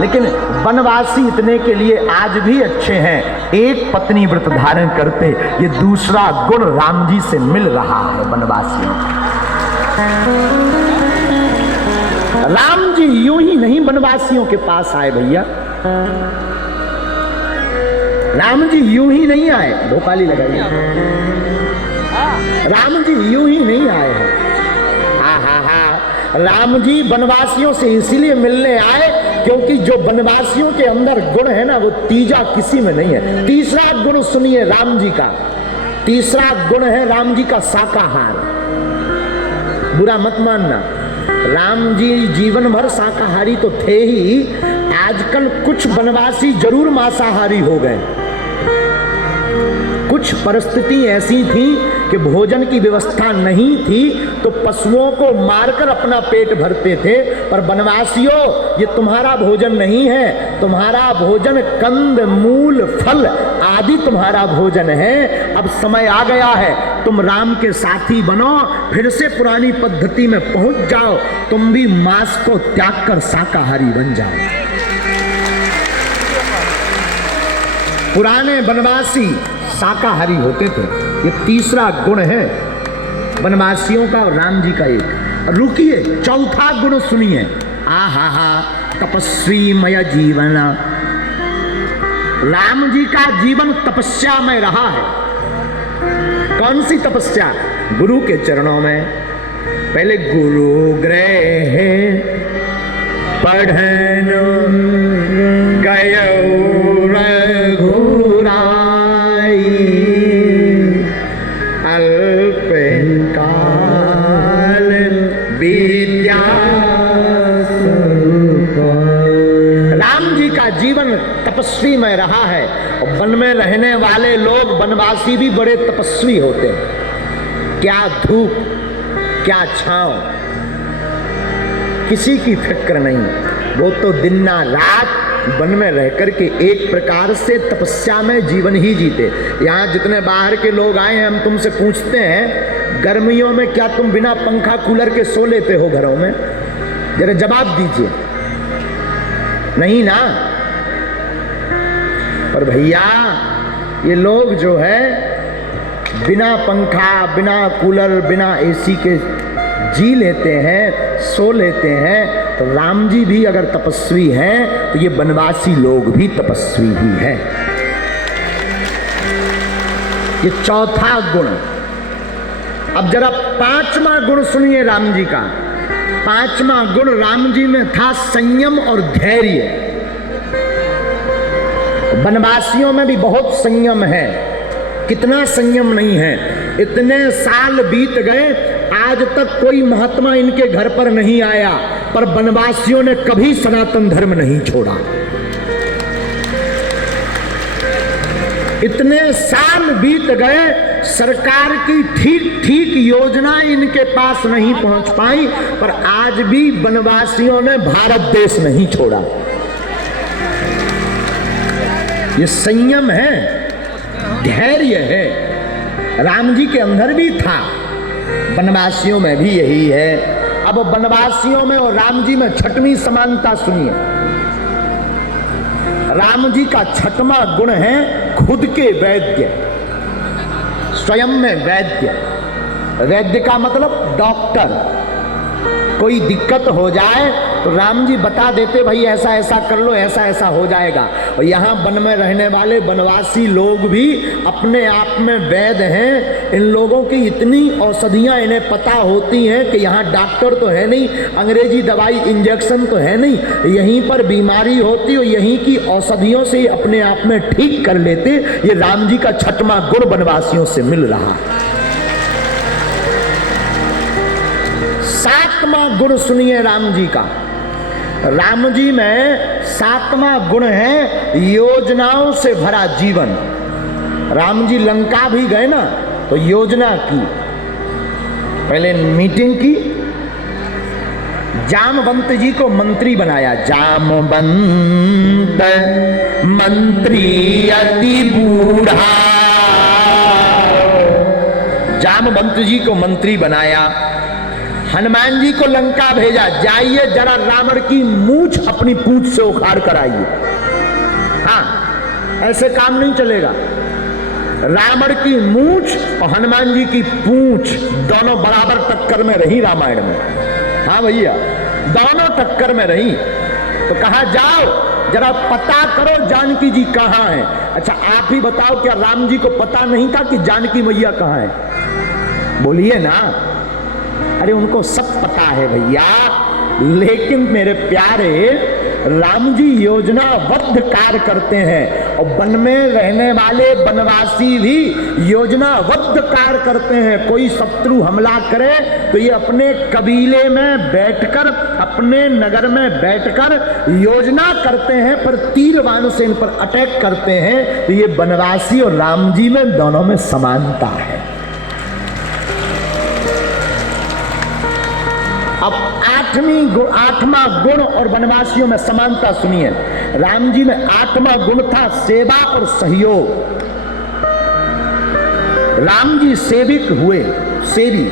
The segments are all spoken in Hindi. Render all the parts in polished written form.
लेकिन वनवासी इतने के लिए आज भी अच्छे हैं, एक पत्नी व्रत धारण करते। ये दूसरा गुण राम जी से मिल रहा है वनवासियों को। राम जी यूं ही नहीं वनवासियों के पास आए भैया, राम जी यूं ही नहीं आए। भोपाली लगाइए, राम जी यूं ही नहीं आए हैं। राम जी वनवासियों से इसीलिए मिलने आए क्योंकि जो वनवासियों के अंदर गुण है ना, वो तीजा किसी में नहीं है। तीसरा गुण सुनिए राम जी का, तीसरा गुण है राम जी का शाकाहार। बुरा मत मानना, राम जी जीवन भर शाकाहारी तो थे ही, आजकल कुछ वनवासी जरूर मांसाहारी हो गए। कुछ परिस्थिति ऐसी थी कि भोजन की व्यवस्था नहीं थी तो पशुओं को मारकर अपना पेट भरते थे। पर वनवासियों, ये तुम्हारा भोजन नहीं है, तुम्हारा भोजन कंद मूल फल आदि तुम्हारा भोजन है। अब समय आ गया है, तुम राम के साथी बनो, फिर से पुरानी पद्धति में पहुंच जाओ, तुम भी मांस को त्याग कर शाकाहारी बन जाओ। पुराने वनवासी शाकाहारी होते थे। ये तीसरा गुण है वनवासियों का और राम जी का एक। रुकिए, चौथा गुण सुनिए। आहा, तपस्वीमय जीवन। राम जी का जीवन तपस्या में रहा है। कौन सी तपस्या? गुरु के चरणों में। पहले गुरु गृह पढ़न गयो तपस्वी में रहा है। और वन में रहने वाले लोग वनवासी भी बड़े तपस्वी होते हैं। क्या धूप, क्या छांव, किसी की फिक्र नहीं। वो तो दिन ना रात वन में रह करके एक प्रकार से तपस्या में जीवन ही जीते। यहाँ जितने बाहर के लोग आए हैं, हम तुमसे पूछते हैं गर्मियों में क्या तुम बिना पंखा कूलर के सो लेते हो घरों में? जरा जवाब दीजिए। नहीं ना। पर भैया ये लोग जो है बिना पंखा, बिना कूलर, बिना एसी के जी लेते हैं, सो लेते हैं। तो राम जी भी अगर तपस्वी हैं तो ये वनवासी लोग भी तपस्वी ही हैं। ये चौथा गुण। अब जरा पांचवा गुण सुनिए राम जी का। पांचवा गुण राम जी में था संयम और धैर्य। वनवासियों में भी बहुत संयम है। कितना संयम नहीं है। इतने साल बीत गए, आज तक कोई महात्मा इनके घर पर नहीं आया, पर वनवासियों ने कभी सनातन धर्म नहीं छोड़ा। इतने साल बीत गए, सरकार की ठीक ठीक योजना इनके पास नहीं पहुंच पाई, पर आज भी वनवासियों ने भारत देश नहीं छोड़ा। ये संयम है, धैर्य है। राम जी के अंदर भी था, वनवासियों में भी यही है। अब वनवासियों में और राम जी में छठवीं समानता सुनिए। राम जी का छठवां गुण है खुद के वैद्य, स्वयं में वैद्य। वैद्य का मतलब डॉक्टर। कोई दिक्कत हो जाए तो राम जी बता देते, भाई ऐसा ऐसा कर लो, ऐसा ऐसा हो जाएगा। और यहाँ वन में रहने वाले वनवासी लोग भी अपने आप में वैद्य हैं। इन लोगों की इतनी औषधियाँ इन्हें पता होती हैं कि यहाँ डॉक्टर तो है नहीं, अंग्रेजी दवाई इंजेक्शन तो है नहीं, यहीं पर बीमारी होती और यहीं की औषधियों से अपने आप में ठीक कर लेते। ये राम जी का छठवां गुण वनवासियों से मिल रहा है। सातवां गुण सुनिए राम जी का। राम जी में सातवां गुण है योजनाओं से भरा जीवन। राम जी लंका भी गए ना तो योजना की, पहले मीटिंग की, जामवंत जी को मंत्री बनाया। जामवंत मंत्री अति बूढ़ा, जामवंत जी को मंत्री बनाया। हनुमान जी को लंका भेजा, जाइए जरा रावण की मूंछ अपनी पूंछ से उखाड़ कर आइए। हाँ, ऐसे काम नहीं चलेगा। रावण की मूंछ और हनुमान जी की पूंछ दोनों बराबर टक्कर में रही रामायण में। हाँ भैया, दोनों टक्कर में रही। तो कहा जाओ जरा पता करो जानकी जी कहाँ हैं। अच्छा आप ही बताओ, क्या राम जी को पता नहीं था कि जानकी मैया कहाँ है? बोलिए ना। अरे उनको सब पता है भैया, लेकिन मेरे प्यारे राम जी योजनाबद्ध कार्य करते हैं और वन में रहने वाले वनवासी भी योजनाबद्ध कार्य करते हैं। कोई शत्रु हमला करे तो ये अपने कबीले में बैठकर, अपने नगर में बैठकर योजना करते हैं, पर तीर बाण से इन पर अटैक करते हैं। तो ये वनवासी और राम जी में दोनों में समानता है। अब आठवां गुण और वनवासियों में समानता सुनिए। राम जी में आठवां गुण था सेवा और सहयोग। राम जी सेविक हुए, सेवी,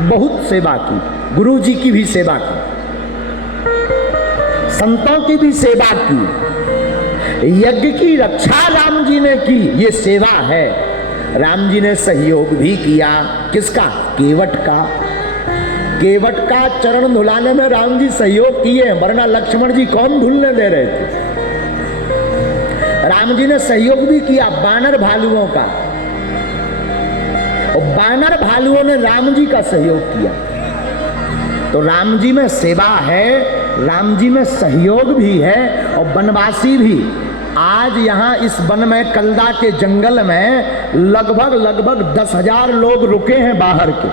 बहुत सेवा की, गुरु जी की भी सेवा की, संतों की भी सेवा की, यज्ञ की रक्षा राम जी ने की, ये सेवा है। राम जी ने सहयोग भी किया, किसका? केवट का। केवट का चरण धुलाने में राम जी सहयोग किए, वरना लक्ष्मण जी कौन धुलने दे रहे थे। राम जी ने सहयोग भी किया बानर भालुओं का, और बानर भालुओं ने राम जी का सहयोग किया। तो राम जी में सेवा है, राम जी में सहयोग भी है, और वनवासी भी। आज यहाँ इस वन में, कल्दा के जंगल में लगभग 10,000 लोग रुके हैं बाहर के,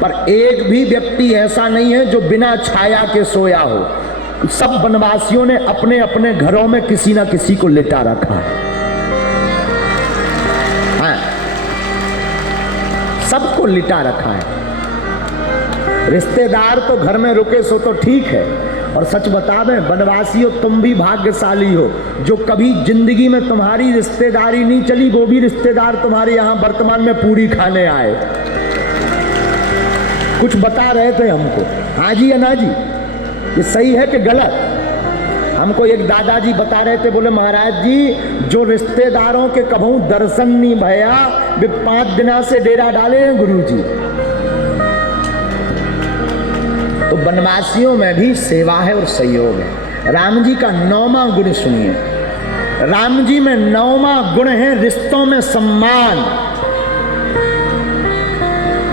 पर एक भी व्यक्ति ऐसा नहीं है जो बिना छाया के सोया हो। सब वनवासियों ने अपने अपने घरों में किसी ना किसी को लिटा रखा है। हाँ, सबको लिटा रखा है। रिश्तेदार तो घर में रुके सो तो ठीक है, और सच बता दें वनवासियों, तुम भी भाग्यशाली हो जो कभी जिंदगी में तुम्हारी रिश्तेदारी नहीं चली, वो भी रिश्तेदार तुम्हारे यहाँ वर्तमान में पूरी खाने आए। कुछ बता रहे थे हमको, हाँ जी या ना जी, ये सही है कि गलत? हमको एक दादाजी बता रहे थे, बोले महाराज जी जो रिश्तेदारों के कभू दर्शन नहीं भया, वे 5 दिना से डेरा डाले हैं गुरु जी। तो वनवासियों में भी सेवा है और सहयोग है। राम जी का 9वां गुण सुनिए। राम जी में 9वां गुण है रिश्तों में सम्मान।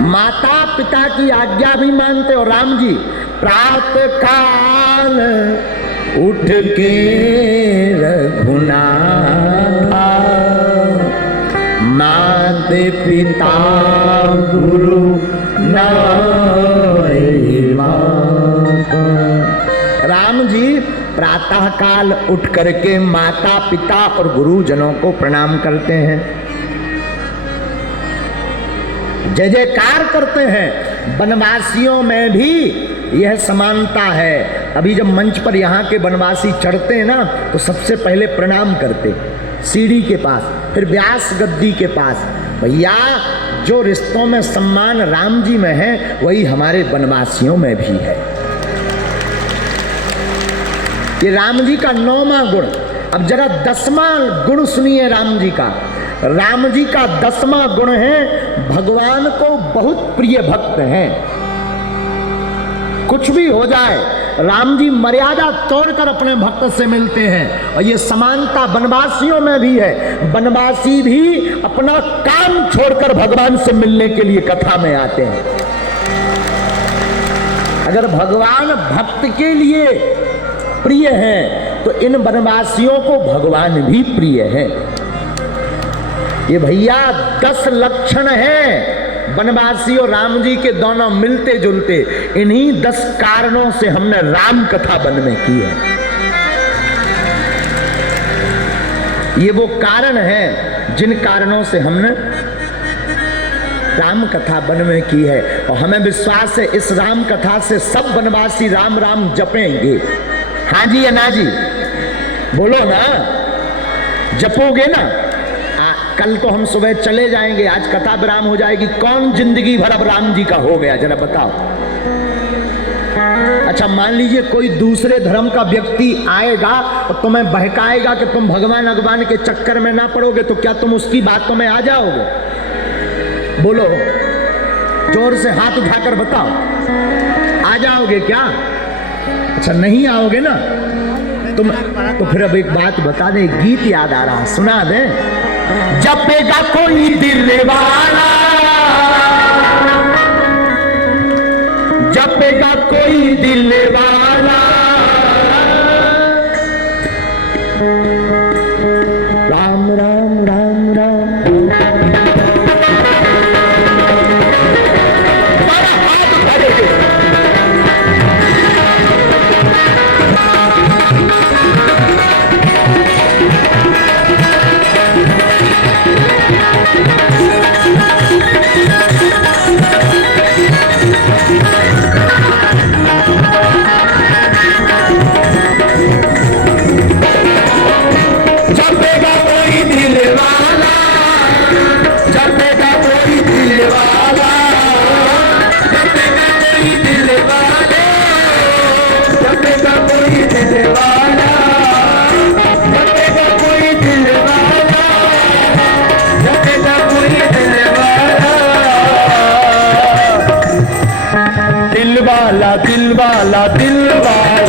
माता पिता की आज्ञा भी मानते हो राम जी। प्रातः काल उठ के रघुनाथा, माते पिता गुरु नाई माता। राम जी प्रातः काल उठ करके माता पिता और गुरुजनों को प्रणाम करते हैं, जय जयकार करते हैं। वनवासियों में भी यह समानता है। अभी जब मंच पर यहाँ के वनवासी चढ़ते हैं ना, तो सबसे पहले प्रणाम करते सीढ़ी के पास, फिर व्यास गद्दी के पास। भैया जो रिश्तों में सम्मान राम जी में है, वही हमारे वनवासियों में भी है। ये राम जी का 9वां गुण। अब जरा 10वां गुण सुनिए राम जी का। राम जी का 10वां गुण है भगवान को बहुत प्रिय भक्त हैं। कुछ भी हो जाए, राम जी मर्यादा तोड़कर अपने भक्त से मिलते हैं, और ये समानता वनवासियों में भी है। वनवासी भी अपना काम छोड़कर भगवान से मिलने के लिए कथा में आते हैं। अगर भगवान भक्त के लिए प्रिय हैं, तो इन वनवासियों को भगवान भी प्रिय है। ये भैया 10 लक्षण हैं वनवासी और राम जी के दोनों मिलते जुलते। इन्हीं 10 कारणों से हमने राम कथा वन में की है। ये वो कारण हैं जिन कारणों से हमने राम कथा वन में की है, और हमें विश्वास है इस राम कथा से सब वनवासी राम राम जपेंगे। हाँ जी या ना जी? बोलो ना, जपोगे ना? कल तो हम सुबह चले जाएंगे, आज कथा विराम हो जाएगी। कौन जिंदगी भर अब राम जी का हो गया, जरा बताओ। अच्छा मान लीजिए कोई दूसरे धर्म का व्यक्ति आएगा और तुम्हें बहकाएगा कि तुम भगवान भगवान के चक्कर में ना पड़ोगे, तो क्या तुम उसकी बातों में आ जाओगे? बोलो, जोर से हाथ उठाकर बताओ, आ जाओगे क्या? अच्छा नहीं आओगे ना तुम, तो फिर अब एक बात बता दे, गीत याद आ रहा, सुना दे। जपेगा कोई दिल वाला, जपेगा कोई दिल वाला, राम राम राम राम। दिल वाला दिल वाला दिल वाला